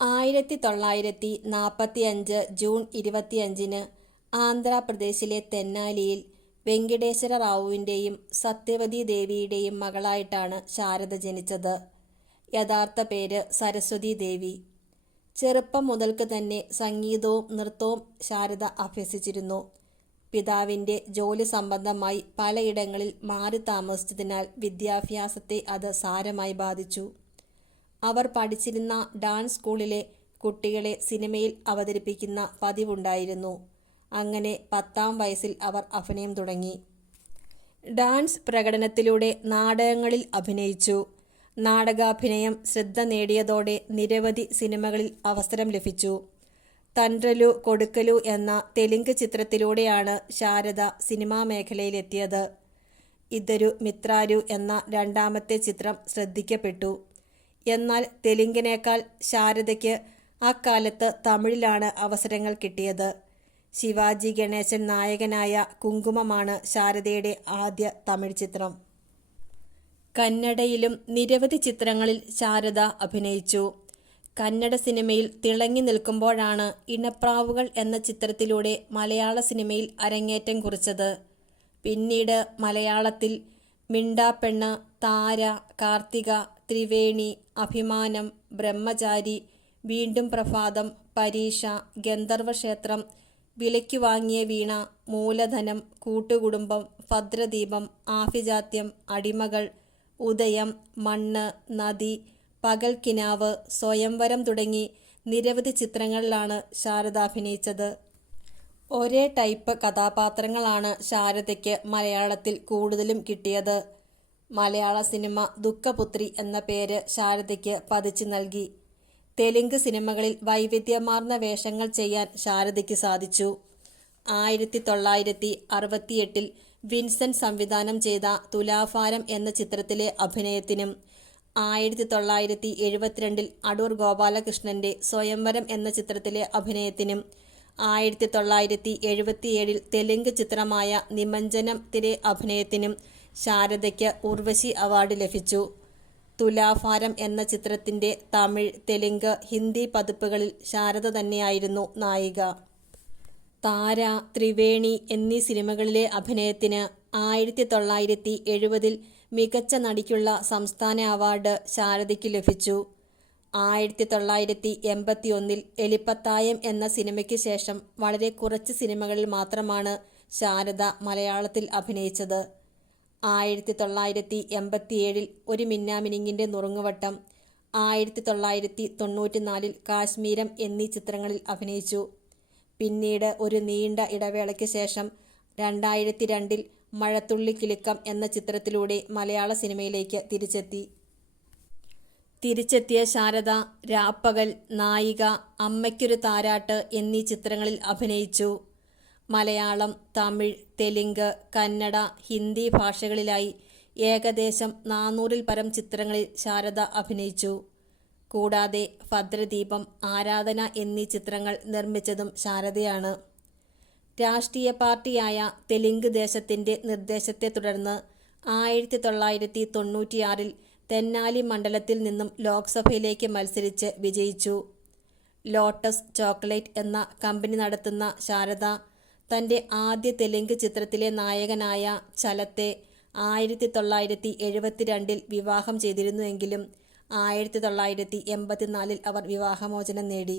ആയിരത്തി തൊള്ളായിരത്തി നാൽപ്പത്തി അഞ്ച് ജൂൺ ഇരുപത്തിയഞ്ചിന് ആന്ധ്രാപ്രദേശിലെ തെന്നാലിയിൽ വെങ്കിടേശ്വര റാവുവിന്റെയും സത്യവതി ദേവിയുടെയും മകളായിട്ടാണ് ശാരദ ജനിച്ചത്. യഥാർത്ഥ പേര് സരസ്വതി ദേവി. ചെറുപ്പം മുതൽക്ക് തന്നെ സംഗീതവും നൃത്തവും ശാരദ അഭ്യസിച്ചിരുന്നു. പിതാവിന്റെ ജോലി സംബന്ധമായി പലയിടങ്ങളിൽ മാറി താമസിച്ചതിനാൽ വിദ്യാഭ്യാസത്തെ അത് സാരമായി ബാധിച്ചു. അവർ പഠിച്ചിരുന്ന ഡാൻസ് സ്കൂളിലെ കുട്ടികളെ സിനിമയിൽ അവതരിപ്പിക്കുന്ന പതിവുണ്ടായിരുന്നു. അങ്ങനെ പത്താം വയസ്സിൽ അവർ അഭിനയം തുടങ്ങി. ഡാൻസ് പ്രകടനത്തിലൂടെ നാടകങ്ങളിൽ അഭിനയിച്ചു. നാടകാഭിനയം ശ്രദ്ധ നേടിയതോടെ നിരവധി സിനിമകളിൽ അവസരം ലഭിച്ചു. തന്ത്രലു കൊടുക്കലു എന്ന തെലുങ്ക് ചിത്രത്തിലൂടെയാണ് ശാരദ സിനിമാ മേഖലയിലെത്തിയത്. ഇതൊരു മിത്രാരു എന്ന രണ്ടാമത്തെ ചിത്രം ശ്രദ്ധിക്കപ്പെട്ടു. എന്നാൽ തെലുങ്കിനേക്കാൾ ശാരദയ്ക്ക് അക്കാലത്ത് തമിഴിലാണ് അവസരങ്ങൾ കിട്ടിയത്. ശിവാജി ഗണേശൻ നായകനായ കുങ്കുമമാണ് ശാരദയുടെ ആദ്യ തമിഴ് ചിത്രം. കന്നഡയിലും നിരവധി ചിത്രങ്ങളിൽ ശാരദ അഭിനയിച്ചു. കന്നഡ സിനിമയിൽ തിളങ്ങി നിൽക്കുമ്പോഴാണ് ഇണപ്രാവുകൾ എന്ന ചിത്രത്തിലൂടെ മലയാള സിനിമയിൽ അരങ്ങേറ്റം കുറിച്ചത്. പിന്നീട് മലയാളത്തിൽ മിണ്ടാപ്പെണ്ണ് താര കാർത്തിക ത്രിവേണി അഭിമാനം ബ്രഹ്മചാരി വീണ്ടും പ്രഭാതം പരീക്ഷ ഗന്ധർവക്ഷേത്രം വിലയ്ക്ക് വാങ്ങിയ വീണ മൂലധനം കൂട്ടുകുടുംബം ഭദ്രദീപം ആഭിജാത്യം അടിമകൾ ഉദയം മണ്ണ് നദി പകൽക്കിനാവ് സ്വയംവരം തുടങ്ങി നിരവധി ചിത്രങ്ങളിലാണ് ശാരദ അഭിനയിച്ചത്. ഒരേ ടൈപ്പ് കഥാപാത്രങ്ങളാണ് ശാരദയ്ക്ക് മലയാളത്തിൽ കൂടുതലും കിട്ടിയത്. മലയാള സിനിമ ദുഃഖപുത്രി എന്ന പേര് ശാരദയ്ക്ക് പതിച്ചു നൽകി. തെലുങ്ക് സിനിമകളിൽ വൈവിധ്യമാർന്ന വേഷങ്ങൾ ചെയ്യാൻ ശാരദയ്ക്ക് സാധിച്ചു. ആയിരത്തി തൊള്ളായിരത്തി അറുപത്തിയെട്ടിൽ വിൻസെന്റ് സംവിധാനം ചെയ്ത തുലാഭാരം എന്ന ചിത്രത്തിലെ അഭിനയത്തിനും ആയിരത്തി തൊള്ളായിരത്തി എഴുപത്തിരണ്ടിൽ അടൂർ ഗോപാലകൃഷ്ണന്റെ സ്വയംവരം എന്ന ചിത്രത്തിലെ അഭിനയത്തിനും ആയിരത്തി തൊള്ളായിരത്തി എഴുപത്തിയേഴിൽ തെലുങ്ക് ചിത്രമായ നിമഞ്ജനത്തിലെ അഭിനയത്തിനും ശാരദയ്ക്ക് ഉർവശി അവാർഡ് ലഭിച്ചു. തുലാഭാരം എന്ന ചിത്രത്തിന്റെ തമിഴ് തെലുങ്ക് ഹിന്ദി പതിപ്പുകളിൽ ശാരദ തന്നെയായിരുന്നു നായിക. താര ത്രിവേണി എന്നീ സിനിമകളിലെ അഭിനയത്തിന് ആയിരത്തി തൊള്ളായിരത്തി എഴുപതിൽ മികച്ച നടിക്കുള്ള സംസ്ഥാന അവാർഡ് ശാരദയ്ക്ക് ലഭിച്ചു. ആയിരത്തി തൊള്ളായിരത്തി എൺപത്തി ഒന്നിൽ എലിപ്പത്തായം എന്ന സിനിമയ്ക്ക് ശേഷം വളരെ കുറച്ച് സിനിമകളിൽ മാത്രമാണ് ശാരദ മലയാളത്തിൽ അഭിനയിച്ചത്. ആയിരത്തി തൊള്ളായിരത്തി എൺപത്തിയേഴിൽ ഒരു മിന്നാമിനിങ്ങിന്റെ നുറുങ്ങുവട്ടം ആയിരത്തി തൊള്ളായിരത്തി തൊണ്ണൂറ്റിനാലിൽ കാശ്മീരം എന്നീ ചിത്രങ്ങളിൽ അഭിനയിച്ചു. പിന്നീട് ഒരു നീണ്ട ഇടവേളയ്ക്ക് ശേഷം രണ്ടായിരത്തി രണ്ടിൽ മഴത്തുള്ളി കിലുക്കം എന്ന ചിത്രത്തിലൂടെ മലയാള സിനിമയിലേക്ക് തിരിച്ചെത്തി. തിരിച്ചെത്തിയ ശാരദ രാപ്പകൽ നായിക അമ്മയ്ക്കൊരു താരാട്ട് എന്നീ ചിത്രങ്ങളിൽ അഭിനയിച്ചു. മലയാളം തമിഴ് തെലുങ്ക് കന്നഡ ഹിന്ദി ഭാഷകളിലായി ഏകദേശം നാനൂറിൽ പരം ചിത്രങ്ങളിൽ ശാരദ അഭിനയിച്ചു. കൂടാതെ ഭദ്രദീപം ആരാധന എന്നീ ചിത്രങ്ങൾ നിർമ്മിച്ചതും ശാരദയാണ്. രാഷ്ട്രീയ പാർട്ടിയായ തെലുങ്ക് ദേശത്തിന്റെ നിർദ്ദേശത്തെ തുടർന്ന് ആയിരത്തി തൊള്ളായിരത്തി തൊണ്ണൂറ്റിയാറിൽ തെന്നാലി മണ്ഡലത്തിൽ നിന്നും ലോക്സഭയിലേക്ക് മത്സരിച്ച് വിജയിച്ചു. ലോട്ടസ് ചോക്ലേറ്റ് എന്ന കമ്പനി നടത്തുന്ന ശാരദ തന്റെ ആദ്യ തെലുങ്ക് ചിത്രത്തിലെ നായകനായ ചലത്തെ ആയിരത്തി തൊള്ളായിരത്തി എഴുപത്തിരണ്ടിൽ വിവാഹം ചെയ്തിരുന്നുവെങ്കിലും ആയിരത്തി തൊള്ളായിരത്തി എൺപത്തിനാലിൽ അവർ വിവാഹമോചനം നേടി.